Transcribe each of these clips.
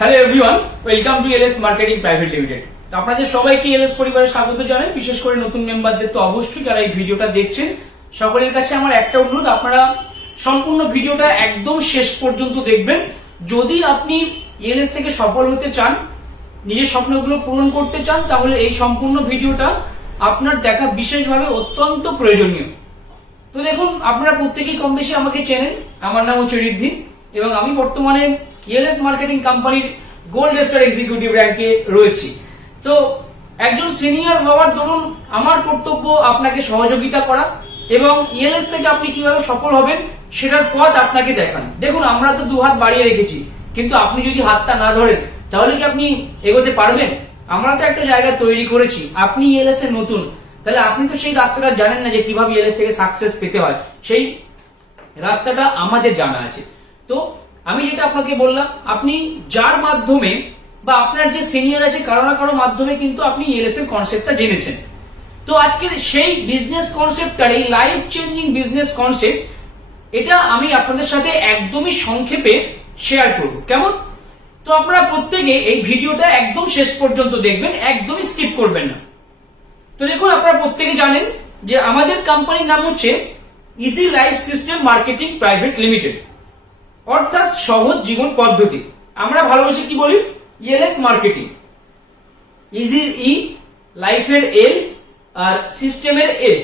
Hello everyone welcome to LS marketing private limited আপনাদের সবাইকে LS পরিবারে স্বাগত জানাই। বিশেষ করে নতুন মেম্বারদের তো অবশ্যই যারা এই ভিডিওটা দেখছেন, সকলের কাছে আমার একটা অনুরোধ, আপনারা সম্পূর্ণ ভিডিওটা একদম শেষ পর্যন্ত দেখবেন। যদি আপনি এলএস থেকে সফল হতে চান, নিজের স্বপ্নগুলো পূরণ করতে চান, তাহলে এই সম্পূর্ণ ভিডিওটা আপনার দেখা বিশেষভাবে অত্যন্ত প্রয়োজনীয়। তো দেখুন, আপনারা প্রত্যেকেই কম বেশি আমাকে চেনেন। আমার নাম হচ্ছে ঋদ্ধি এবং আমি বর্তমানে ইএলএস মার্কেটিং কোম্পানির গোল্ড স্টার এক্সিকিউটিভ র্যাঙ্কে রয়েছি। তো একজন সিনিয়র হওয়ার দরুন আমার কর্তব্য আপনাকে সহযোগিতা করা এবং ইএলএস থেকে আপনি কীভাবে সফল হবেন সেটার পথ আপনাকে দেখান। দেখুন, আমরা তো দু হাত বাড়িয়ে রেখেছি, কিন্তু আপনি যদি হাতটা না ধরেন, তাহলে কি আপনি এগোতে পারবেন? আমরা তো একটা জায়গা তৈরি করেছি, আপনি ইএলএস এর নতুন। তাহলে আপনি তো সেই রাস্তাটা জানেন না যে কীভাবে এলএস থেকে সাকসেস পেতে হয়। সেই রাস্তাটা আমাদের জানা আছে। তো আমি যেটা আপনাকে বললাম, আপনি যার মাধ্যমে বা আপনার যে সিনিয়র আছে, কারও না কারও মাধ্যমে কিন্তু আপনি এলএস এর কনসেপ্টটা জেনেছেন। তো আজকের সেই বিজনেস কনসেপ্টটার এই লাইফ চেঞ্জিং বিজনেস কনসেপ্ট এটা আমি আপনাদের সাথে একদমই সংক্ষেপে শেয়ার করব। কেমন? তো আপনারা প্রত্যেকে এই ভিডিওটা একদম শেষ পর্যন্ত দেখবেন, একদমই স্কিপ করবেন না। তো দেখুন, আপনারা প্রত্যেকে জানেন যে আমাদের কোম্পানির নাম হচ্ছে easy life system marketing private limited অর্থাৎ সহজ জীবন পদ্ধতি। আমরা ভালোবেসে কি বলি? ইএলএস মার্কেটিং ইজি ই লাইফের এল আর সিস্টেমের এস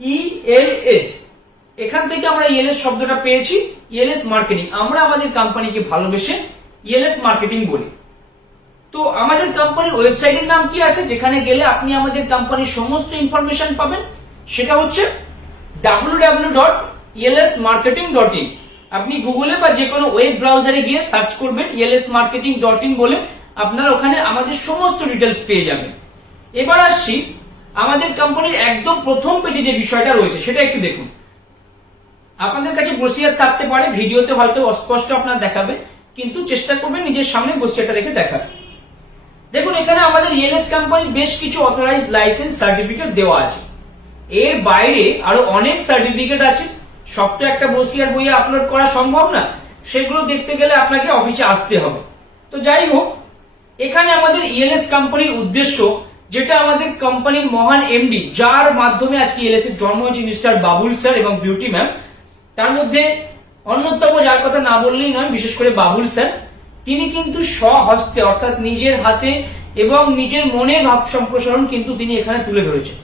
ই এল এস এখান থেকে আমরা ইএলএস শব্দটা পেয়েছি ইএলএস মার্কেটিং আমরা আমাদের কোম্পানিকে ভালোবেসে ইএলএস মার্কেটিং বলি। তো আমাদের কোম্পানির ওয়েবসাইটের নাম কি আছে? যেখানে গেলে আপনি আমাদের কোম্পানির সমস্ত ইনফরমেশন পাবেন। সেটা হচ্ছে W W dot ELS marketing dot www.elsmarketing.in আপনি গুগলে বা যে কোনো ওয়েব ব্রাউজারে গিয়ে সার্চ করবেন elsmarketing.in বলে আপনারা ওখানে আমাদের সমস্ত ডিটেলস পেয়ে যাবেন। এবার আসছি আমাদের কোম্পানির একদম প্রথম পেজে যে বিষয়টা রয়েছে, সেটা একটু দেখুন। আপনাদের কাছে বসিয়ার থাকতে পারে, ভিডিওতে হয়তো অস্পষ্ট আপনার দেখাবে, কিন্তু চেষ্টা করবেন নিজের সামনে বসিয়াটা রেখে দেখাবে দেখুন, এখানে আমাদের ইএলএস কোম্পানির বেশ কিছু অথরাইজড লাইসেন্স সার্টিফিকেট দেওয়া আছে। এর বাইরে আরও অনেক সার্টিফিকেট আছে। সব তো একটা বসিয়ার বইয়ে আপলোড করা সম্ভব না, সেগুলো দেখতে গেলে আপনাকে অফিসে আসতে হবে। তো যাই হোক, এখানে আমাদের ইএলএস কোম্পানির উদ্দেশ্য, যেটা আমাদের কোম্পানির মহান এমডি যার মাধ্যমে আজকে ইএলএস এর জন্ম হয়েছে মিস্টার বাবুল স্যার এবং বিউটি ম্যাম তার মধ্যে অন্যতম যার কথা না বললেই নয়, বিশেষ করে বাবুল স্যার। তিনি কিন্তু স্বহস্তে, অর্থাৎ নিজের হাতে এবং নিজের মনের ভাব সম্প্রসারণ কিন্তু তিনি এখানে তুলে ধরেছেন।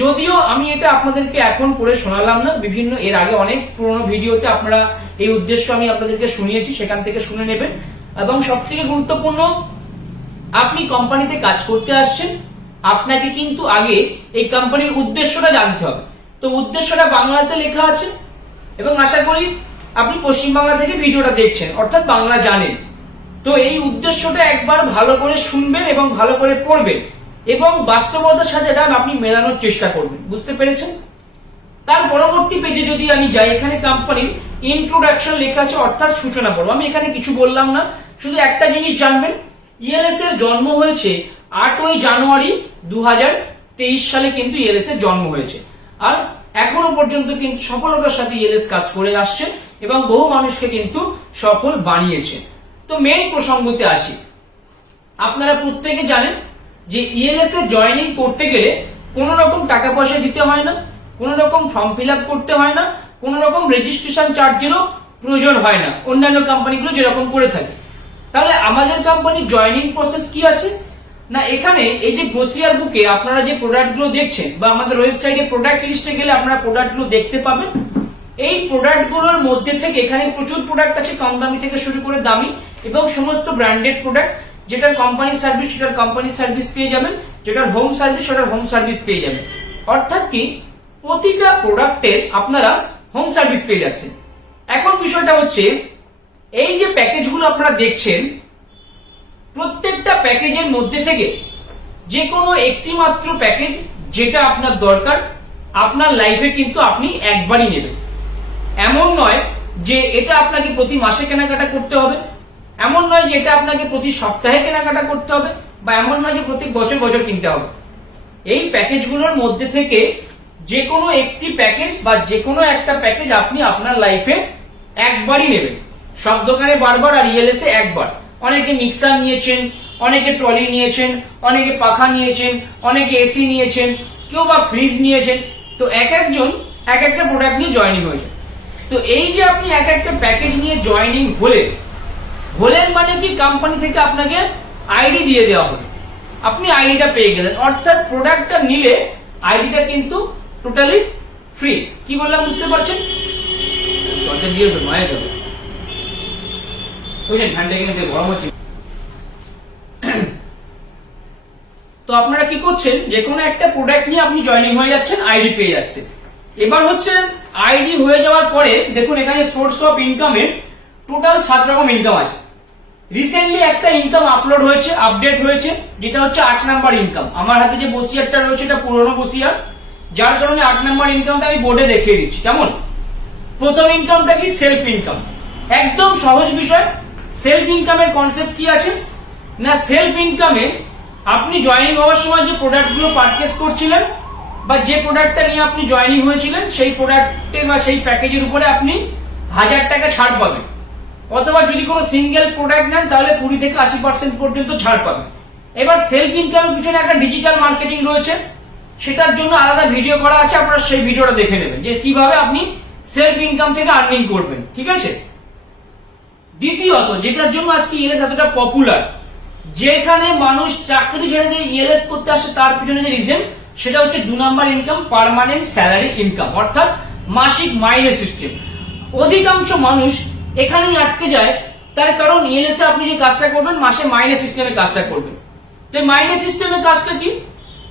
যদিও আমি এটা আপনাদেরকে এখন করে শোনালাম না, বিভিন্ন এর আগে অনেক পুরোনো ভিডিওতে আপনারা এই উদ্দেশ্য আমি আপনাদেরকে শুনিয়েছি, সেখান থেকে শুনে নেবেন। এবং সব থেকে গুরুত্বপূর্ণ, আপনি কোম্পানিতে কাজ করতে আসছেন, আপনাকে কিন্তু আগে এই কোম্পানির উদ্দেশ্যটা জানতে হবে। তো উদ্দেশ্যটা বাংলাতে লেখা আছে, এবং আশা করি আপনি পশ্চিমবাংলা থেকে ভিডিওটা দেখছেন, অর্থাৎ বাংলা জানেন। তো এই উদ্দেশ্যটা একবার ভালো করে শুনবেন এবং ভালো করে পড়বেন। এবং বাস্তবতার সাথে এটা আপনি মেলানোর চেষ্টা করবেন। বুঝতে পেরেছেন? তার পরবর্তী পেজে যদি আমি যাই, এখানে কোম্পানির ইন্ট্রোডাকশন লেখা আছে, অর্থাৎ সূচনা পর্ব। আমি এখানে কিছু বললাম না, শুধু একটা জিনিস জানবেন। ইএলএস এর জন্ম হয়েছে আটই জানুয়ারি দু হাজার তেইশ সালে কিন্তু ইএলএস এর জন্ম হয়েছে। আর এখনও পর্যন্ত কিন্তু সফলতার সাথে ইএলএস কাজ করে আসছে এবং বহু মানুষকে কিন্তু সফল বানিয়েছে। তো মেন প্রসঙ্গতে আসি। আপনারা প্রত্যেকে জানেন যে ইএলএস এ জয়েনিং করতে গেলে কোনো রকম টাকা পয়সা দিতে হয় না, কোনো রকম ফর্ম ফিল আপ করতে হয় না, কোনো রকম রেজিস্ট্রেশন চার্জেরও প্রয়োজন হয় না, অন্যান্য কোম্পানিগুলো যেরকম করে থাকে। তাহলে আমাদের কোম্পানির জয়েনিং প্রসেস কি আছে? না, এখানে এই যে গ্রোসিয়ার বুকে আপনারা যে প্রোডাক্টগুলো দেখছেন বা আমাদের ওয়েবসাইটে প্রোডাক্ট লিস্টে গেলে আপনারা প্রোডাক্টগুলো দেখতে পাবেন। এই প্রোডাক্টগুলোর মধ্যে থেকে এখানে প্রচুর প্রোডাক্ট আছে, কম দামি থেকে শুরু করে দামি এবং সমস্ত ব্র্যান্ডেড প্রোডাক্ট যেটার কোম্পানি সার্ভিস সেটার কোম্পানি সার্ভিস পেয়ে যাবেন। যেটার হোম সার্ভিস সেটার হোম সার্ভিস পেয়ে যাবেন। অর্থাৎ কি? প্রতিটা প্রোডাক্টের আপনারা হোম সার্ভিস পেয়ে যাচ্ছেন। এখন বিষয়টা হচ্ছে, এই যে প্যাকেজগুলো আপনারা দেখছেন, প্রত্যেকটা প্যাকেজের মধ্যে থেকে যে কোনো একটি মাত্র প্যাকেজ যেটা আপনার দরকার, আপনার লাইফে কিন্তু আপনি একবারই নেবেন। এমন নয় যে এটা আপনাকে প্রতি মাসে কেনাকাটা করতে হবে। এমন নয় যে এটা আপনাকে প্রতি সপ্তাহে কেনাকাটা করতে হবে বা এমন নয় যে প্রতি বছর বছর কিনতে হবে। এই প্যাকেজগুলোর মধ্যে থেকে যে কোনো একটি প্যাকেজ বা যে কোনো একটা প্যাকেজ আপনি আপনার লাইফে একবারই নেবেন। সব দোকানে বারবার আর ইএলএস এ একবার। অনেকে মিক্সার নিয়েছেন, অনেকে ট্রলি নিয়েছেন, অনেকে পাখা নিয়েছেন, অনেকে এসি নিয়েছেন, কেউ বা ফ্রিজ নিয়েছেন। তো এক একজন এক একটা প্রোডাক্ট নিয়ে জয়েনিং হয়েছে। তো এই যে আপনি এক একটা প্যাকেজ নিয়ে জয়েনিং হলেন হলেন মানে কি? কোম্পানি থেকে আপনাকে আইডি দিয়ে দেওয়া হলো আপনি আইডিটা পেয়ে গেলেন। অর্থাৎ প্রোডাক্টটা নিলে আইডিটা কিন্তু টোটালি ফ্রি কি বললাম বুঝতে পারছেন? জলটা দিয়ে মায়ের যাবে বুঝলেন? ঠান্ডা কিন্তু গরম হচ্ছে। তো আপনারা কি করছেন? যে কোনো একটা প্রোডাক্ট নিয়ে আপনি জয়েনিং হয়ে যাচ্ছেন আইডি পেয়ে যাচ্ছেন। এবার হচ্ছে আইডি হয়ে যাওয়ার পরে দেখুন, এখানে সোর্স অফ ইনকামের টোটাল সাত রকম ইনকাম আছে। রিসেন্টলি একটা ইনকাম আপলোড হয়েছে আপডেট হয়েছে, যেটা হচ্ছে আট নাম্বার ইনকাম আমার হাতে যে বসিয়ারটা রয়েছে, এটা পুরনো বসিয়ার। যার কারণে আট নাম্বার ইনকামটা আমি বোর্ডে দেখিয়ে দিচ্ছি। কেমন? প্রথম ইনকামটা কি? সেলফ ইনকাম একদম সহজ বিষয় সেলফ ইনকামের কনসেপ্ট কি আছে? না সেলফ ইনকামে আপনি জয়েনিং হওয়ার সময় যে প্রোডাক্টগুলো পারচেস করছিলেন, বা যে প্রোডাক্টটা নিয়ে আপনি জয়েনিং হয়েছিলেন, সেই প্রোডাক্টে বা সেই প্যাকেজের উপরে আপনি হাজার টাকা ছাড় পাবেন। অথবা যদি কোনো সিঙ্গেল প্রোডাক্ট নেন, তাহলে কুড়ি থেকে আশি পার্সেন্ট পর্যন্ত ছাড় পাবেন এবার সেলফ ইনকামের পিছনে একটা ডিজিটাল মার্কেটিং রয়েছে। সেটার জন্য আলাদা ভিডিও করা আছে, আপনারা সেই ভিডিওটা দেখে নেবেন, যে কীভাবে আপনি সেলফ ইনকাম থেকে আর্নিং করবেন, ঠিক আছে? দ্বিতীয়ত, যেটার জন্য আজকে ইএলএস এতটা পপুলার যেখানে মানুষ চাকরি ছেড়ে দিয়ে ইএলএস করতে আসে, তার পিছনে যে রিজন সেটা হচ্ছে দু number income permanent salary income অর্থাৎ মাসিক মাইনে সিস্টেম অধিকাংশ মানুষ এখানেই আটকে যায়, তার কারণ ইএলএস এ আপনি যে কাজটা করবেন, মাসে মাইনে সিস্টেমে কাজটা করবেন। তো এই মাইনে সিস্টেমের কাজটা কি?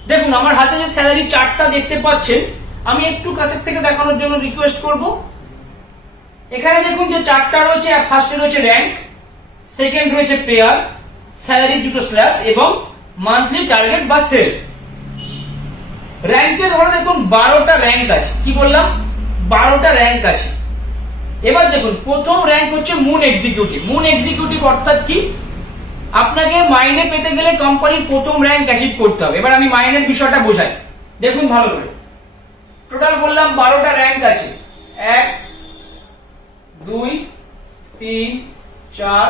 দেখুন, আমার হাতে যে স্যালারি চার্টটা দেখতে পাচ্ছেন, আমি একটু কাছের থেকে দেখানোর জন্য রিকোয়েস্ট করব। এখানে দেখুন যে চারটা রয়েছে ফার্স্টে রয়েছে র্যাঙ্ক সেকেন্ড রয়েছে পেয়ার স্যালারি দুটো স্ল্যাব এবং মান্থলি টার্গেট বা সেল র্যাঙ্কে ধরে দেখুন, বারোটা র্যাঙ্ক আছে। কি বললাম? বারোটা র্যাঙ্ক আছে। এবার দেখুন, প্রথম র্যাঙ্ক হচ্ছে মুন এক্সিকিউটিভ মুন এক্সিকিউটিভ অর্থাৎ কি? আপনাকে মাইনে পেতে গেলে কোম্পানির প্রথম র্যাঙ্ক অ্যাচিভ করতে হবে। এবার আমি মাইনের বিষয়টা বোঝাই। দেখুন ভালো করে। টোটাল বললাম বারোটা র্যাঙ্ক আছে। এক, দুই, তিন, চার,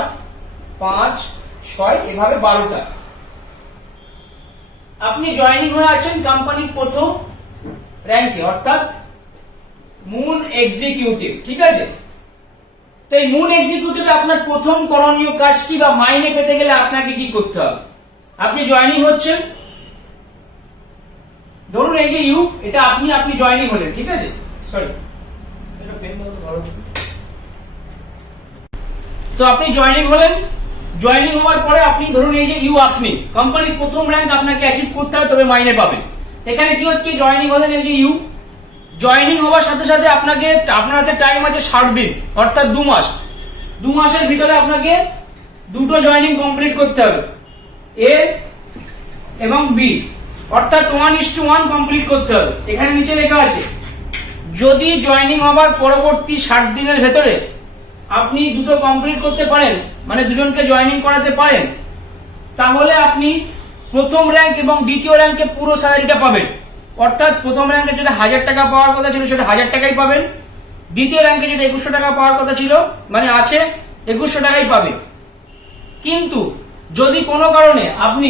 পাঁচ, ছয়, এভাবে বারোটা। আপনি জয়েনিং হয়ে আছেন কোম্পানির প্রথম র্যাঙ্কে অর্থাৎ মুন এক্সিকিউটিভ ঠিক আছে? তো এই মুন এক্সিকিউটিভে আপনার প্রথম করণীয় কাজ কি বা মাইনে পেতে গেলে আপনাকে কি করতে হবে? আপনি জয়েনিং হচ্ছেন। ধরুন এই যে ইউ এটা আপনি আপনি জয়েনিং হলেন, ঠিক আছে? সরি তো আপনি জয়েনিং হলেন। জয়েনিং হওয়ার পরে আপনি ধরুন এই যে ইউ আপনি। কোম্পানির প্রথম র্যাঙ্ক আপনাকে অ্যাচিভ করতে হবে, তবে মাইনে পাবেন। এখানে কি হচ্ছে? জয়েনিং হলেন এই যে ইউ জয়েনিং হওয়ার সাথে সাথে আপনাকে, আপনার হাতে টাইম আছে ষাট দিন, অর্থাৎ দু মাস। দু মাসের ভিতরে আপনাকে দুটো জয়েনিং কমপ্লিট করতে হবে। এ এবং বি অর্থাৎ one is to one complete করতে হবে। এখানে নিচে লেখা আছে, যদি জয়েনিং হবার পরবর্তী ষাট দিনের ভেতরে আপনি দুটো কমপ্লিট করতে পারেন মানে দুজনকে জয়েনিং করাতে পারেন, তাহলে আপনি প্রথম র্যাঙ্ক এবং দ্বিতীয় র্যাঙ্কে পুরো স্যালারিটা পাবেন। অর্থাৎ প্রথম র্যাঙ্কে যেটা হাজার টাকা পাওয়ার কথা ছিল, সেটা হাজার টাকাই পাবেন। দ্বিতীয় র্যাঙ্কে যেটা একুশশো টাকা পাওয়ার কথা ছিল মানে আছে একুশশো টাকাই পাবেন কিন্তু যদি কোনো কারণে আপনি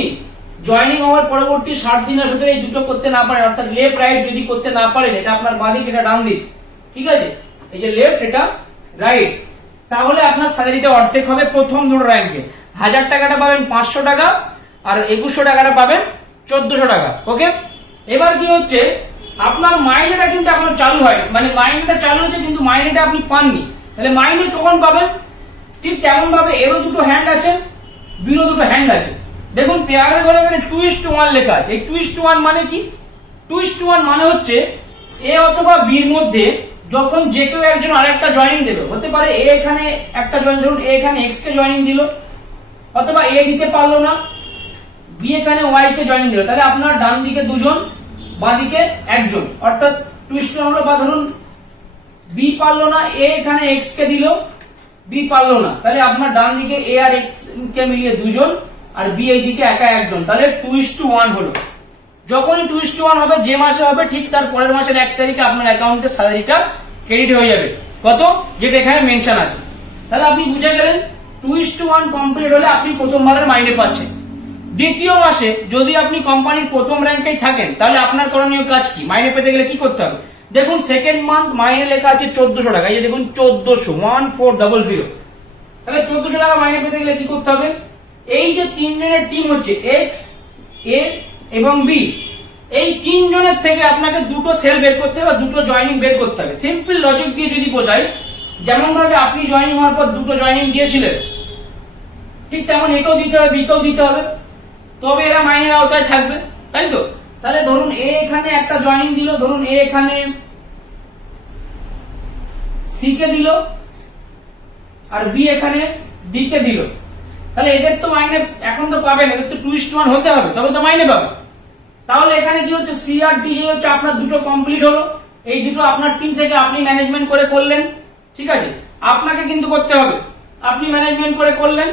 জয়েনিং হওয়ার পরবর্তী ষাট দিনের ভেতরে এই দুটো করতে না পারেন, অর্থাৎ লেফট রাইট যদি করতে না পারেন, এটা আপনার দিক এটা ডান দিক, ঠিক আছে? এই যে লেফট এটা রাইট তাহলে আপনার স্যালারিটা অর্ধেক হবে প্রথম দুটো র্যাঙ্কে হাজার টাকাটা পাবেন পাঁচশো টাকা, আর একুশশো টাকাটা পাবেন চোদ্দশো টাকা ওকে এবার কি হচ্ছে? আপনার মাইনেটা কিন্তু এখনও চালু হয় মানে মাইনেটা চালু হচ্ছে কিন্তু মাইনেটা আপনি পাননি। তাহলে মাইনে কখন পাবেন? ঠিক তেমন ভাবে এরও দুটো হ্যান্ড আছে বিরো দুটো হ্যান্ড আছে। দেখুন, পেয়ারের ঘরে এখানে টুইস্ট ওয়ান লেখা আছে। এই টুইস্ট ওয়ান মানে কি? টুইস্ট ওয়ান মানে হচ্ছে এ অথবা বির মধ্যে যখন যে কেউ একজন আরেকটা জয়েনিং দেবে। হতে পারে এ এখানে একটা জয়েন ধরুন এ এখানে এক্স কে জয়েনিং দিল, অথবা এ দিতে পারল না। বি এখানে ওয়াই কে জয়েনিং দিল। তাহলে আপনার ডান দিকে দুজন, বাঁ দিকে একজন। অর্থাৎ টুইস্ট হলো বা ধরুন বি পারল না এ এখানে এক্স কে দিল বি পারল না। তাহলে আপনার ডান দিকে এ আর এক্স কে মিলিয়ে দুজন, আর বি এই দিকে একা একজন। তাহলে টু টু ওয়ান হলো। যখনই টু ইস টু ওয়ান হবে, যে মাসে হবে, ঠিক তার পরের মাসের এক তারিখে আপনার অ্যাকাউন্টে স্যালারিটা ক্রেডিট হয়ে যাবে। কত? যেটা এখানে মেনশন আছে। তাহলে আপনি বুঝে গেলেন two is to one complete হলে আপনি প্রথমবারের মাইনে পাচ্ছেন। দ্বিতীয় মাসে যদি আপনি কোম্পানির প্রথম র্যাঙ্কেই থাকেন, তাহলে আপনার করণীয় কাজ কি? মাইনে পেতে গেলে কি করতে হবে? দেখুন সেকেন্ড মান্থ মাইনে লেখা আছে চোদ্দশো টাকা। এই যে দেখুন, চোদ্দশো ওয়ান ফোর ডবল জিরো তাহলে চোদ্দশো টাকা মাইনে পেতে গেলে কি করতে হবে? এই যে তিনজনের টিম হচ্ছে এক্স এ এবং বি এই তিনজনের থেকে আপনাকে দুটো সেল বের করতে হবে, দুটো জয়েনিং বের করতে হবে। সিম্পল লজিক দিয়ে যদি বোঝাই, যেমন ভাবে আপনি জয়েনিং হওয়ার পর দুটো জয়েনিং দিয়েছিলেন, ঠিক তেমন একেও দিতে হবে বিকেও দিতে হবে। তবে এরা মাইনের আওতায় থাকবে, তাই তো? তাহলে ধরুন এ এখানে একটা জয়েনিং দিল, ধরুন এ এখানে সি কে দিল আর বি এখানে ডি কে দিল। তাহলে এদের তো মাইনে এখন তো পাবেন, এদের তো টুইস্ট ওয়ান হতে হবে, তবে তো মাইনে পাবে তাহলে এখানে কি হচ্ছে? সি আর ডি হচ্ছে আপনার দুটো কমপ্লিট হলো। এই দুটো আপনার টিম থেকে আপনি ম্যানেজমেন্ট করে করলেন, ঠিক আছে? আপনাকে কিন্তু করতে হবে। আপনি ম্যানেজমেন্ট করে করলেন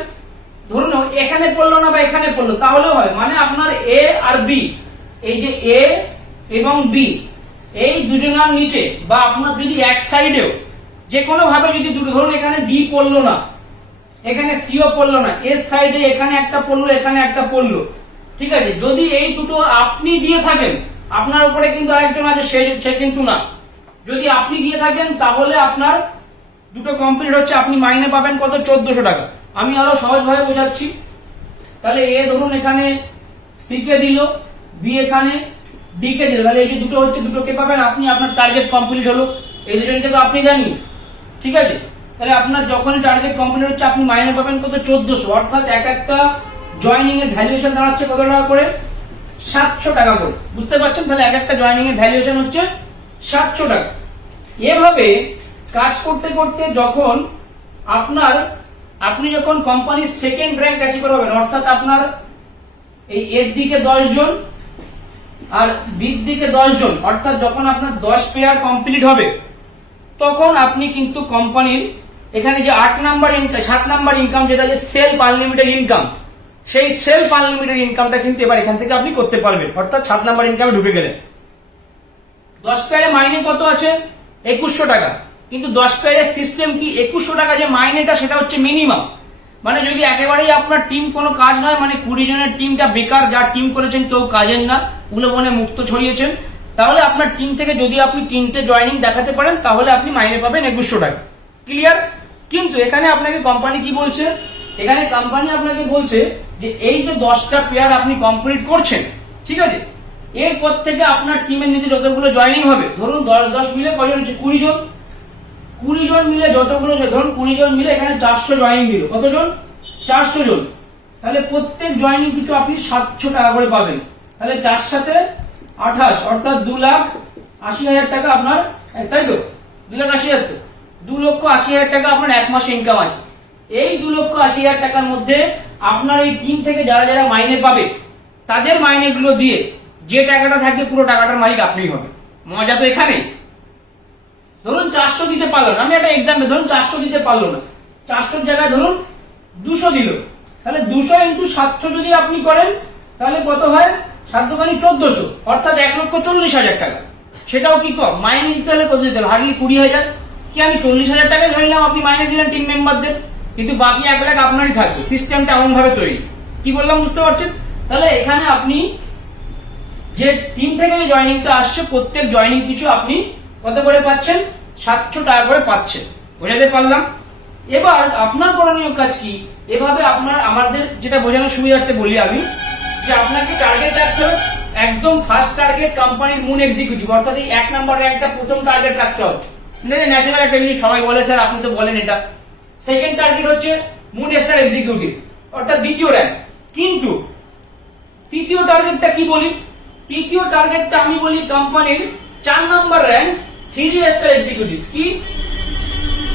ধরুন, এখানে পড়ল না বা এখানে পড়ল, তাহলেও হয়। মানে আপনার এ আর বি এই যে এ এবং বি এই দুজনের নিচে বা আপনার যদি এক সাইডেও যে কোনো ভাবে যদি দুটো, ধরুন এখানে বি পড়ল না, এখানে সিও পড়ল না এর সাইডে এখানে একটা পড়ল, এখানে একটা পড়ল, ঠিক আছে? যদি এই দুটো আপনি দিয়ে থাকেন, আপনার উপরে কিন্তু আরেকজন আছে, সে সে কিন্তু না। যদি আপনি দিয়ে থাকেন, তাহলে আপনার দুটো কমপ্লিট হচ্ছে, আপনি মাইনে পাবেন কত? চোদ্দশো টাকা। আমি আরও সহজভাবে বোঝাচ্ছি। তাহলে এ ধরুন এখানে সি কে দিল বি এখানে ডি কে দিল। তাহলে এই যে দুটো হচ্ছে দুটো কে পাবেন। আপনি আপনার টার্গেট কমপ্লিট হলো। এই দুজনকে তো আপনি দেননি। ঠিক আছে? তাহলে আপনার যখনই টার্গেট কমপ্লিট হচ্ছে, আপনি মাইনে পাবেন কত? চোদ্দশো। অর্থাৎ এক একটা জয়নিং এর ভ্যালুয়েশন দাঁড়াচ্ছে কত টাকা করে? সাতশো টাকা করে। বুঝতে পারছেন? তাহলে এক একটা জয়নিং এর ভ্যালুয়েশন হচ্ছে সাতশো টাকা। এভাবে কাজ করতে করতে যখন আপনার আপনি যখন কোম্পানির সেকেন্ড র্যাঙ্ক অ্যাচিভ করবেন অর্থাৎ আপনার এই এর দিকে দশ জন আর বির দিকে দশ জন, অর্থাৎ যখন আপনার দশ পেয়ার কমপ্লিট হবে, তখন আপনি কিন্তু কোম্পানির এখানে যে আট নাম্বার সাত নাম্বার ইনকাম যেটা যে সেলফ আনলিমিটেড ইনকাম সেই সেলফ আনলিমিটেড ইনকামটা কিন্তু এবার এখান থেকে আপনি করতে পারবেন, অর্থাৎ সাত নাম্বার ইনকামে ঢুকে গেলেন। দশ পেয়ারে মাইনে কত আছে? একুশশো টাকা। কিন্তু দশ পেয়ারের সিস্টেম কি একুশশো টাকা যে মাইনেটা সেটা হচ্ছে মিনিমাম মানে যদি একেবারেই আপনার টিম কোনো কাজ নয় মানে কুড়ি জনের টিমটা বেকার যা টিম করেছেন কেউ কাজের না উলবনে মুক্ত ছড়িয়েছেন, তাহলে আপনার টিম থেকে যদি আপনি তিনটে জয়নিং দেখাতে পারেন, তাহলে আপনি মাইনে পাবেন একুশশো টাকা। ক্লিয়ার কিন্তু এখানে আপনাকে কোম্পানি কি বলছে? এখানে কোম্পানি আপনাকে বলছে যে এই যে দশটা পেয়ার আপনি কমপ্লিট করছেন, ঠিক আছে? এরপর থেকে আপনার টিমের নিচে যতগুলো জয়নিং হবে, ধরুন দশ দশ মিলে কজন হচ্ছে কুড়ি জন কুড়ি জন মিলে যতগুলো ধরুন কুড়ি জন মিলে এখানে চারশো জয়নিং দিল। কতজন? চারশো জন। তাহলে প্রত্যেক জয়নিং কিছু আপনি সাতশো টাকা করে পাবেন। তাহলে চার সাথে আঠাশ, অর্থাৎ দু লাখ আশি হাজার টাকা আপনার তাই তো? দু লাখ আশি হাজার তো। দু লক্ষ আশি হাজার টাকা আপনার এক মাসে ইনকাম আছে। এই দু লক্ষ আশি হাজার টাকার মধ্যে আপনার এই টিম থেকে যারা যারা মাইনে পাবে, তাদের মাইনেগুলো দিয়ে যে টাকাটা থাকবে পুরো টাকাটার মালিক আপনিই হবে মজা তো এখানে ধরুন চারশো দিতে পারল না, আমি একটা এক্সাম্পল ধরুন চারশো দিতে পারল না। চারশোর জায়গায় ধরুন দুশো দিল। তাহলে দুশো ইন্টু সাতশো যদি আপনি করেন, তাহলে কত হয়? সাত দোকানি চোদ্দশো, অর্থাৎ এক লক্ষ চল্লিশ হাজার টাকা। সেটাও কি কম? মাইনে দিতে হলে কত দিতে হবে? হার্ডলি কুড়ি হাজার। কি আমি চল্লিশ হাজার টাকা ধরে নিলাম, আপনি মাইনে দিলেন টিম মেম্বারদের কিন্তু বাকি এক লাখ আপনারই থাকবে। সিস্টেমটা এমন ভাবে তৈরি। কি বললাম, বুঝতে পারছেন? তাহলে এখানে আপনি যে টিম থেকে জয়নিংটা আসছে, প্রত্যেক জয়নিং পিছু আপনি কত করে পাচ্ছেন? সাতশো টাকা করে পাচ্ছেন। বোঝাতে পারলাম? এবার আপনার করণীয় কাজ কি? এভাবে আপনার, আমাদের যেটা বোঝানোর সুবিধার্থে বলি আমি, যে আপনাকে টার্গেট রাখতে হবে, একদম ফার্স্ট টার্গেট কোম্পানির মুন এক্সিকিউটিভ অর্থাৎ এই এক নম্বর র্যাঙ্কটা প্রথম টার্গেট রাখতে হবে। ন্যাচারাল একটা জিনিস, সবাই বলে, স্যার, আপনি তো বলেন এটা। সেকেন্ড টার্গেট হচ্ছে মুন স্টার এক্সিকিউটিভ অর্থাৎ দ্বিতীয় র্যাঙ্ক কিন্তু তৃতীয় টার্গেটটা কি বলি? তৃতীয় টার্গেটটা আমি বলি কোম্পানির চার number rank three star executive কি?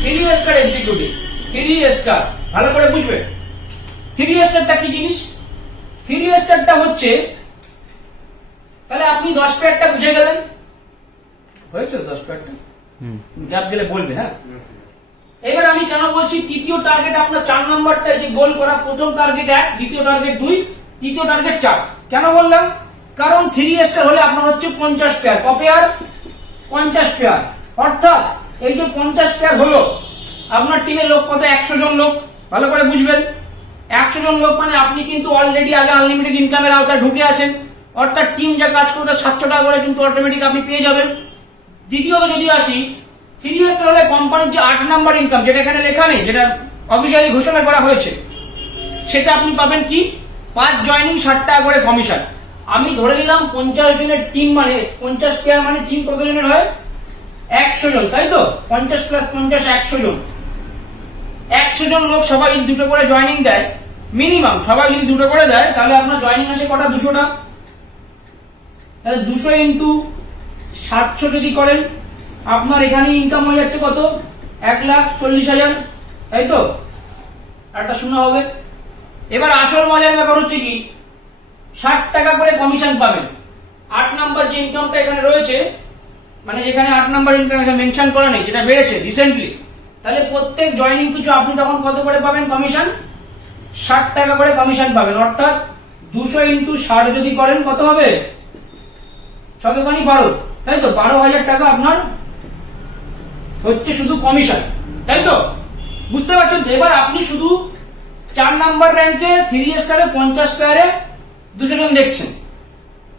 Three star executive three star ভালো করে বুঝবে? থ্রি স্টারটা কি জিনিস? থ্রি স্টারটা হচ্ছে তাহলে আপনি দশ প্যাকটা বুঝে গেলেন। হয়েছে দশ প্যাকটা? গ্যাপ গেলে বলবে হ্যাঁ? এবার আমি কেন বলছি তৃতীয় টার্গেট আপনার চার নম্বরটা যে গোল করা প্রথম টার্গেট এক দ্বিতীয় টার্গেট দুই তৃতীয় টার্গেট চার। কেন বললাম? কারণ থ্রি স্টার হলে আপনার হচ্ছে পঞ্চাশ পেয়ার ক পেয়ার পঞ্চাশ পেয়ার অর্থাৎ এই যে পঞ্চাশ পেয়ার হলো, আপনার টিমের লোক কত? একশো জন লোক। ভালো করে বুঝবেন। একশো জন লোক মানে আপনি কিন্তু অলরেডি আগে আনলিমিটেড ইনকামের আওতায় ঢুকে আছেন। অর্থাৎ টিম যা কাজ করতে সাতশো টাকা করে কিন্তু অটোমেটিক আপনি পেয়ে যাবেন। দ্বিতীয়ত যদি আসি সিরিয়াস হলে কোম্পানির যে আট নাম্বার ইনকাম যেটা এখানে লেখা নেই, যেটা অফিসিয়ালি ঘোষণা করা হয়েছে, সেটা আপনি পাবেন কি? পাঁচ জয়নিং ষাট টাকা করে কমিশন আমি ধরে নিলাম পঞ্চাশ জনের টিম মানে পঞ্চাশ প্লেয়ার মানে টিম কত জনের হয়? একশো জন, তাই তো? পঞ্চাশ প্লাস পঞ্চাশ, একশো জন। একশো জন লোক সবাই যদি দুটো করে জয়নিং দেয় মিনিমাম সবাই যদি দুটো করে দেয়, তাহলে আপনার জয়নিং আসে কটা? দুশোটা। তাহলে দুশো ইন্টু সাতশো যদি করেন, আপনার এখানে ইনকাম হয়ে যাচ্ছে কত? এক লাখ চল্লিশ হাজার, তাই তো? একটা শোনা হবে। এবার আসল মজার ব্যাপার হচ্ছে কি? ষাট টাকা করে কমিশন পাবেন। আট নাম্বার যে ইনকামটা এখানে রয়েছে মানে যেখানে আট নাম্বার ইনকাম মেনশন করা নেই, যেটা বেড়েছে রিসেন্টলি তাহলে প্রত্যেক জয়নিং পিছু আপনি তখন কত করে পাবেন কমিশন ষাট টাকা করে কমিশন পাবেন, অর্থাৎ দুশো ইন্টু ষাট যদি করেন, কত হবে? ছতখানি বারো, তাই তো? বারো হাজার টাকা আপনার হচ্ছে শুধু কমিশন তাই তো? বুঝতে পারছেন? এবার আপনি শুধু চার নাম্বার র্যাঙ্কে থ্রি স্টারে পঞ্চাশ পেয়ারে দুশো জন দেখছেন।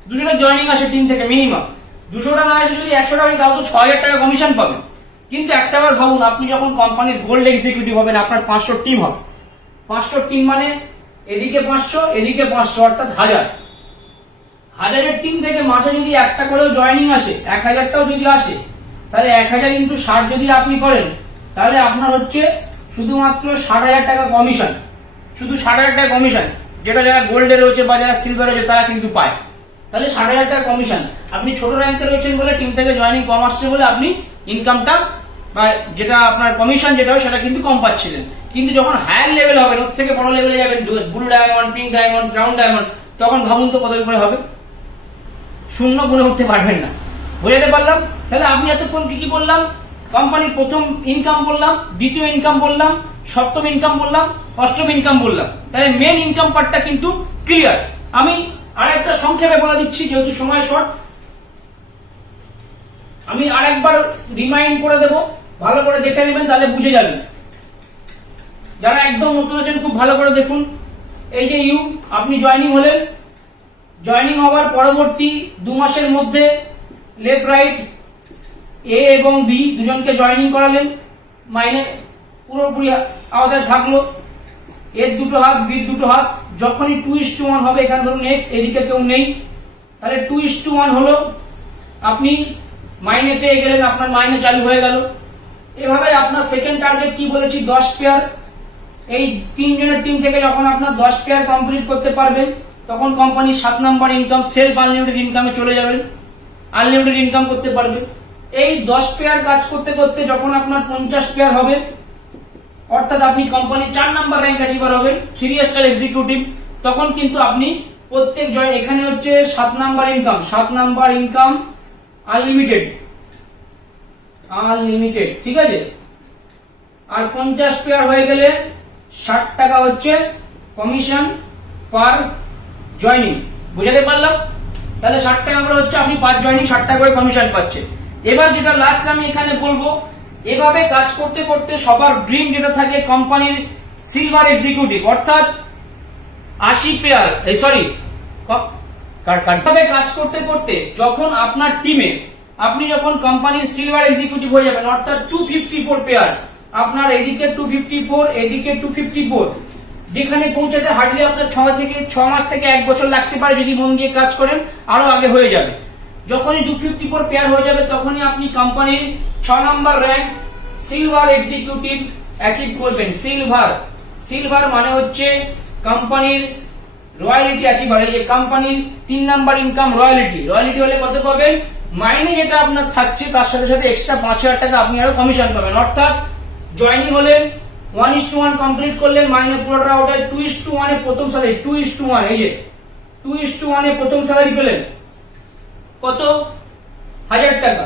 দুশোটা জয়নিং আসে টিম থেকে মিনিমাম দুশোটা না এসে যদি একশো টাকা তাও ছ হাজার টাকা কমিশন পাবেন। কিন্তু একটা বার ভাবুন, আপনি যখন কোম্পানির গোল্ড এক্সিকিউটিভ হবেন, আপনার পাঁচশো টিম হবে। পাঁচশো টিম মানে এদিকে পাঁচশো এদিকে পাঁচশো, অর্থাৎ হাজার। হাজারের টিম থেকে মাসে যদি একটা করেও জয়নিং আসে, এক হাজারটাও যদি আসে, তাহলে এক হাজার কিন্তু ষাট যদি আপনি করেন, তাহলে আপনার হচ্ছে শুধুমাত্র ষাট হাজার টাকা কমিশন শুধু ষাট হাজার টাকা কমিশন যেটা যারা গোল্ডে রয়েছে বা যারা সিলভারে রয়েছে, তারা কিন্তু পায়। তাহলে সাড়ে হাজার টাকা কমিশন আপনি ছোট র্যাঙ্কে রয়েছেন বলে টিম থেকে জয়নিং কম আসছে বলে আপনি ইনকামটা বা যেটা আপনার কমিশন যেটা হয়, সেটা কিন্তু কম পাচ্ছিলেন। কিন্তু যখন হায়ার লেভেল হবে ওর থেকে বড় লেভেলে যাবেন blue diamond pink diamond brown diamond তখন ভাবুন তো কত করে হবে। শূন্য গুণে উঠতে পারবেন না। বোঝাতে পারলাম? তাহলে আমি এতক্ষণ কি কি বললাম? কোম্পানির প্রথম ইনকাম বললাম, দ্বিতীয় ইনকাম বললাম, সপ্তম ইনকাম বললাম, অষ্টম ইনকাম বললাম। তাহলে মেন ইনকাম পার্টটা কিন্তু ক্লিয়ার আমি আরেকটা সংক্ষেপে বলে দিচ্ছি, যেহেতু সময় শর্ট আমি আরেকবার রিমাইন্ড করে দেব, ভালো করে দেখে নেবেন, তাহলে বুঝে যাবেন। যারা একদম নতুন আছেন, খুব ভালো করে দেখুন। এই যে ইউ আপনি জয়নিং হলেন। জয়নিং হওয়ার পরবর্তী দু মাসের মধ্যে লেফট রাইট এ এবং বি দুজনকে জয়নিং করালেন। মাইনে পুরোপুরি আওতায় থাকল। এর দুটো হাত, বির দুটো হাত। যখনই টু ইস টু ওয়ান হবে, এখানে ধরুন এক্স এদিকে কেউ নেই। তাহলে টু ইস টু ওয়ান হলো, আপনি মাইনে পেয়ে গেলেন, আপনার মাইনে চালু হয়ে গেল। এভাবে আপনার সেকেন্ড টার্গেট কি বলেছি? দশ পেয়ার এই তিনজনের টিম থেকে যখন আপনার দশ পেয়ার কমপ্লিট করতে পারবেন, তখন কোম্পানির সাত নাম্বার ইনকাম সেলফ আনলিমিটেড ইনকামে চলে যাবেন। আনলিমিটেড ইনকাম করতে পারবেন। এই দশ পেয়ার কাজ করতে করতে যখন আপনার পঞ্চাশ পেয়ার হবে, অর্থাৎ আপনি কোম্পানির চার নাম্বার র্যাঙ্ক অ্যাচিভার হবেন থ্রি স্টার এক্সিকিউটিভ তখন কিন্তু আপনি প্রত্যেক জয় এখানে হচ্ছে সাত নাম্বার ইনকাম সাত নাম্বার ইনকাম আনলিমিটেড আনলিমিটেড ঠিক আছে? আর পঞ্চাশ পেয়ার হয়ে গেলে ষাট টাকা হচ্ছে কমিশন পার জয়নিং বুঝাতে পারলাম? তাহলে ষাট টাকা করে হচ্ছে আপনি পাঁচ জয়নিং ষাট টাকা করে কমিশন পাচ্ছেন। এবার যেটা লাস্ট আমি এখানে বলব, এভাবে কাজ করতে করতে সবার ড্রিম যেটা থাকে কোম্পানির সিলভার এক্সিকিউটিভ অর্থাৎ আশি পেয়ার এই সরি কাজ করতে করতে যখন আপনার টিমে আপনি যখন কোম্পানির সিলভার এক্সিকিউটিভ হয়ে যাবেন, অর্থাৎ টু ফিফটি ফোর পেয়ার আপনার এদিকে টু ফিফটি ফোর এদিকে টু ফিফটি ফোর যেখানে পৌঁছাতে হার্ডলি আপনার ছ থেকে, ছ মাস থেকে এক বছর লাগতে পারে যদি মন দিয়ে কাজ করেন, আরও আগে হয়ে যাবে। যখনই দু ফিফটি ফোর পেয়ার হয়ে যাবে, তখনই আপনি কোম্পানির ছ number rank silver executive achieve করবেন। সিলভার সিলভার মানে হচ্ছে কোম্পানির রয়্যালিটি অ্যাচিভার এই যে কোম্পানির তিন নাম্বার ইনকাম রয়্যালিটি রয়্যালিটি হলে কত পাবেন? মাইনে যেটা আপনার থাকছে, তার সাথে সাথে এক্সট্রা পাঁচ হাজার টাকা আপনি আরও কমিশন পাবেন। অর্থাৎ জয়নিং হলেন one is to one complete করলেন মাইনে পুরোটা ওটা টু ইস টু ওয়ানে প্রথম salary two is to one এই যে টু ইস টু ওয়ানে প্রথম স্যালারি পেলেন। কত? হাজার টাকা।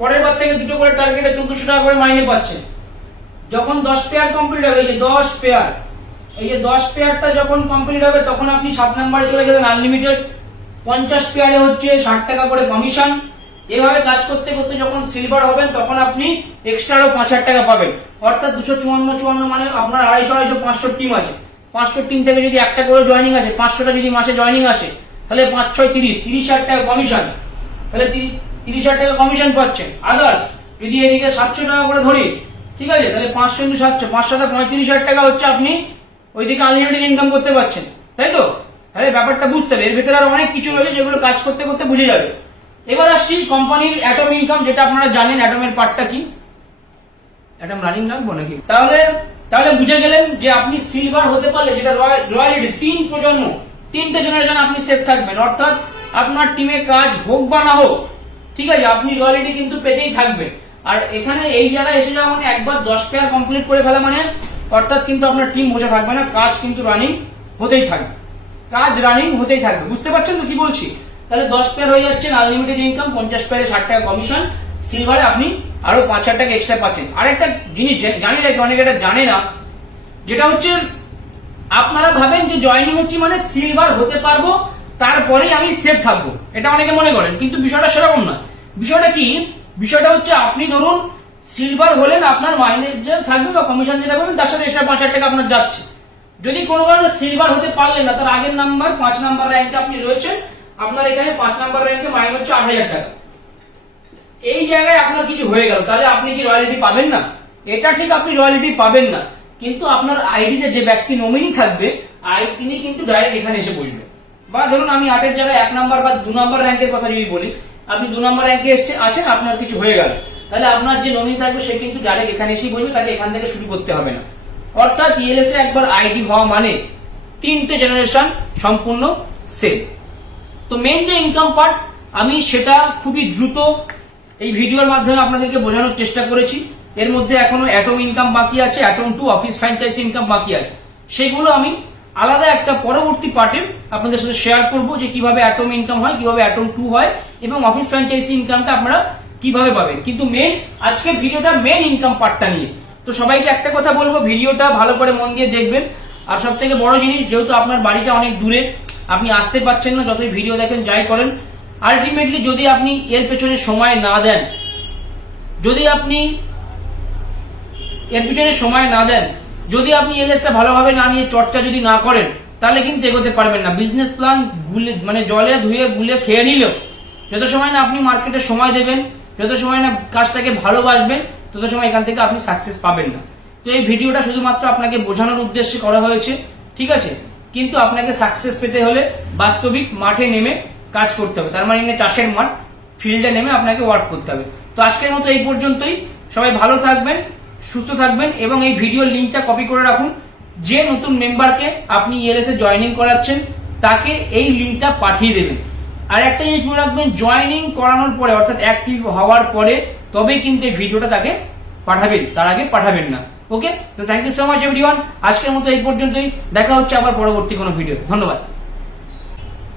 পরের বার থেকে দুটো করে টার্গেটে চোদ্দশো টাকা করে মাইনে পাচ্ছেন যখন দশ পেয়ার কমপ্লিট হবে, এই যে দশ পেয়ার এই যে দশ পেয়ারটা যখন কমপ্লিট হবে, তখন আপনি সাত নাম্বারে চলে যাবেন আনলিমিটেড পঞ্চাশ পেয়ারে হচ্ছে ষাট টাকা করে কমিশন এভাবে কাজ করতে করতে যখন সিলভার হবেন, তখন আপনি এক্সট্রা আরও পাঁচ হাজার টাকা পাবেন। অর্থাৎ দুশো চুয়ান্ন চুয়ান্ন মানে আপনার আড়াইশো আড়াইশো পাঁচশো টিম আছে। পাঁচশো টিম থেকে যদি একটা করে জয়নিং আছে পাঁচশোটা যদি মাসে জয়নিং আসে, তাহলে পাঁচ, ছয়, তিরিশ তিরিশ হাজার টাকা কমিশন তাহলে তিরিশ হাজার টাকা কমিশন পাচ্ছেন আদার্স যদি এদিকে সাতশো টাকা করে ধরি, ঠিক আছে? তাহলে পাঁচশো ইন্টু সাতশো পাঁচশো পঁয়ত্রিশ হাজার টাকা হচ্ছে আপনি ওইদিকে আনলিমিটেড ইনকাম করতে পারছেন। তাই তো? তাহলে ব্যাপারটা বুঝতে হবে। এর ভেতরে আরও অনেক কিছু রয়েছে যেগুলো কাজ করতে করতে বুঝে যাবে। এবার আসছি কোম্পানির অ্যাটম ইনকাম যেটা আপনারা জানেন অ্যাটমের পার্টটা কি? অ্যাটম রানিং রাখব নাকি? তাহলে তাহলে বুঝে গেলেন যে আপনি সিলভার হতে পারলে, যেটা রয়্যালিটি তিন প্রজন্ম, তিনটে জেনারেশন আপনি সেফ থাকবেন। অর্থাৎ আপনার টিমে কাজ হোক বা না হোক, ঠিক আছে, আপনি রয়্যালিটি কিন্তু পেতেই থাকবেন। আর এখানে এই জায়গায় এসে যাওয়া মানে একবার দশ পেয়ার কমপ্লিট করে ফেলা মানে অর্থাৎ কিন্তু আপনার টিম বসে থাকবে না, কাজ কিন্তু রানিং হতেই থাকবে। কাজ রানিং হতেই থাকবে। বুঝতে পারছেন তো কি বলছি? তাহলে দশ পেয়ার হয়ে যাচ্ছে আনলিমিটেড ইনকাম পঞ্চাশ পেয়ারে ষাট টাকা কমিশন সিলভারে আপনি আরও পাঁচ হাজার টাকা এক্সট্রা পাচ্ছেন। আরেকটা জিনিস জানি নাকি অনেকে এটা জানে না, যেটা হচ্ছে, আপনারা ভাবেন যে জয়েনিং হচ্ছে মানে সিলভার হতে পারব তারপরেই আমি সেফ থাকব। এটা অনেকে মনে করেন, কিন্তু বিষয়টা সেরকম না। বিষয়টা কি? বিষয়টা হচ্ছে আপনি ধরুন সিলভার হলেন, আপনার মাইনে যে থাকবে বা কমিশন যেটা পাবেন তার সাথে এক্সট্রা পাঁচ হাজার টাকা আপনার যাচ্ছে। যদি কোনো কারণে সিলভার হতে পারলেন না, তার আগের নাম্বার পাঁচ নাম্বার র্যাঙ্কে আপনি রয়েছেন, আপনার এখানে পাঁচ নাম্বার র্যাঙ্কে মাইন হচ্ছে আট হাজার টাকা। এই জায়গায় আপনার কিছু হয়ে গেল, তাহলে আপনি কি রয়্যালিটি পাবেন না? এটা ঠিক আপনি রয়্যালিটি পাবেন না, কিন্তু আপনার আইডিতে যে ব্যক্তি নমিনি থাকবে আই তিনি কিন্তু ডাইরেক্ট এখানে এসে বসবে। বা ধরুন আমি আটের জায়গায় এক নাম্বার বা দু নাম্বার র্যাঙ্কের কথা যদি বলি, আপনি দু নাম্বার র্যাঙ্কে এসে আছেন আপনার কিছু হয়ে গেল। তাহলে আপনার যে নমিনি থাকবে, সে কিন্তু ডাইরেক্ট এখানে এসেই বসবে তাকে এখান থেকে শুরু করতে হবে না। অর্থাৎ ইএলএস এ একবার আইডি হওয়া মানে তিনটে জেনারেশন সম্পূর্ণ সেম তো মেন যে ইনকাম পার্ট আমি সেটা খুবই দ্রুত এই ভিডিওর মাধ্যমে আপনাদেরকে বোঝানোর চেষ্টা করেছি। এর মধ্যে এখনও অ্যাটম ইনকাম বাকি আছে atom to office franchise income বাকি আছে। সেগুলো আমি আলাদা একটা পরবর্তী পার্টে আপনাদের সাথে শেয়ার করব যে কীভাবে অ্যাটম ইনকাম হয়, কীভাবে অ্যাটম টু হয় এবং অফিস ফ্র্যাঞ্চাইজি ইনকামটা আপনারা কীভাবে পাবেন। কিন্তু মেন আজকে ভিডিওটা মেন ইনকাম পার্টটা নিয়ে। তো সবাইকে একটা কথা বলব ভিডিওটা ভালো করে মন দিয়ে দেখবেন। আর সব থেকে বড় জিনিস, যেহেতু আপনার বাড়িটা অনেক দূরে, আপনি আসতে পারছেন না, যতই ভিডিও দেখেন, যাই করেন আলটিমেটলি যদি আপনি এর পেছনে সময় না দেন, যদি আপনি এর পিছনে সময় না দেন যদি আপনি এলএসটা ভালোভাবে না নিয়ে চর্চা যদি না করেন, তাহলে কিন্তু এগোতে পারবেন না। বিজনেস প্ল্যান গুলে মানে জলে ধুয়ে গুলে খেয়ে নিলেও, যত সময় না আপনি মার্কেটে সময় দেবেন, যত সময় না কাজটাকে ভালোবাসবেন, তত সময় এখান থেকে আপনি সাকসেস পাবেন না। তো এই ভিডিওটা শুধুমাত্র আপনাকে বোঝানোর উদ্দেশ্যে করা হয়েছে, ঠিক আছে? কিন্তু আপনাকে সাকসেস পেতে হলে বাস্তবিক মাঠে নেমে কাজ করতে হবে। তার মানে চাষের মাঠ ফিল্ডে নেমে আপনাকে ওয়ার্ক করতে হবে। তো আজকের মতো এই পর্যন্তই। সবাই ভালো থাকবেন। সুস্থ থাকবেন এবং এই ভিডিওর লিঙ্কটা কপি করে রাখুন। যে নতুন মেম্বারকে আপনি ইএলএস এ জয়েনিং করাচ্ছেন, তাকে এই লিঙ্কটা পাঠিয়ে দেবেন। আর একটা জিনিস মনে রাখবেন জয়েনিং করানোর পরে, অর্থাৎ অ্যাক্টিভ হওয়ার পরে, তবেই কিন্তু এই ভিডিওটা তাকে পাঠাবেন, তার আগে পাঠাবেন না। ওকে তো thank you so much everyone আজকের মতো এই পর্যন্তই। দেখা হচ্ছে আবার পরবর্তী কোনো ভিডিও ধন্যবাদ।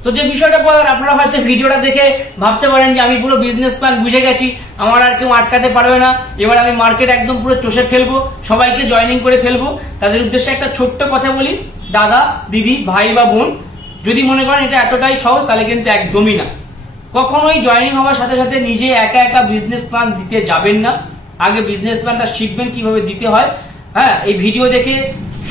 তো যে বিষয়টা বলার, আপনারা হয়তো ভিডিওটা দেখে ভাবতে পারেন যে আমি পুরো বিজনেস প্ল্যান বুঝে গেছি, আমার আর কেউ আটকাতে পারবে না। এবার আমি মার্কেট একদম পুরো চষে ফেলব, সবাইকে জয়েনিং করে ফেলব। তাদের উদ্দেশ্যে একটা ছোট্ট কথা বলি, দাদা, দিদি, ভাই বা বোন, যদি মনে করেন এটা এতটাই সহজ, তাহলে কিন্তু একদমই না। কখনোই জয়েনিং হওয়ার সাথে সাথে নিজে একা একা বিজনেস প্ল্যান দিতে যাবেন না। আগে বিজনেস প্ল্যানটা শিখবেন কীভাবে দিতে হয়। হ্যাঁ এই ভিডিও দেখে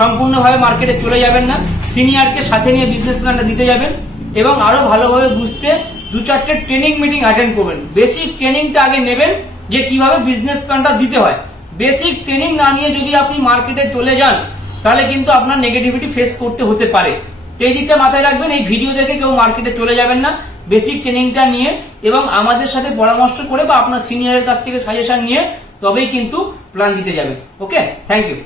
সম্পূর্ণভাবে মার্কেটে চলে যাবেন না। সিনিয়রকে সাথে নিয়ে বিজনেস প্ল্যানটা দিতে যাবেন। এবং আরও ভালোভাবে বুঝতে দু চারটে ট্রেনিং মিটিং অ্যাটেন্ড করবেন। বেসিক ট্রেনিংটা আগে নেবেন যে কীভাবে বিজনেস প্ল্যানটা দিতে হয়। বেসিক ট্রেনিং না নিয়ে যদি আপনি মার্কেটে চলে যান, তাহলে কিন্তু আপনার নেগেটিভিটি ফেস করতে হতে পারে। এই দিকটা মাথায় রাখবেন, এই ভিডিও দেখে কেউ মার্কেটে চলে যাবেন না। বেসিক ট্রেনিংটা নিয়ে এবং আমাদের সাথে পরামর্শ করে বা আপনার সিনিয়রের কাছ থেকে সাজেশন নিয়ে তবেই কিন্তু প্ল্যান দিতে যাবেন। Okay thank you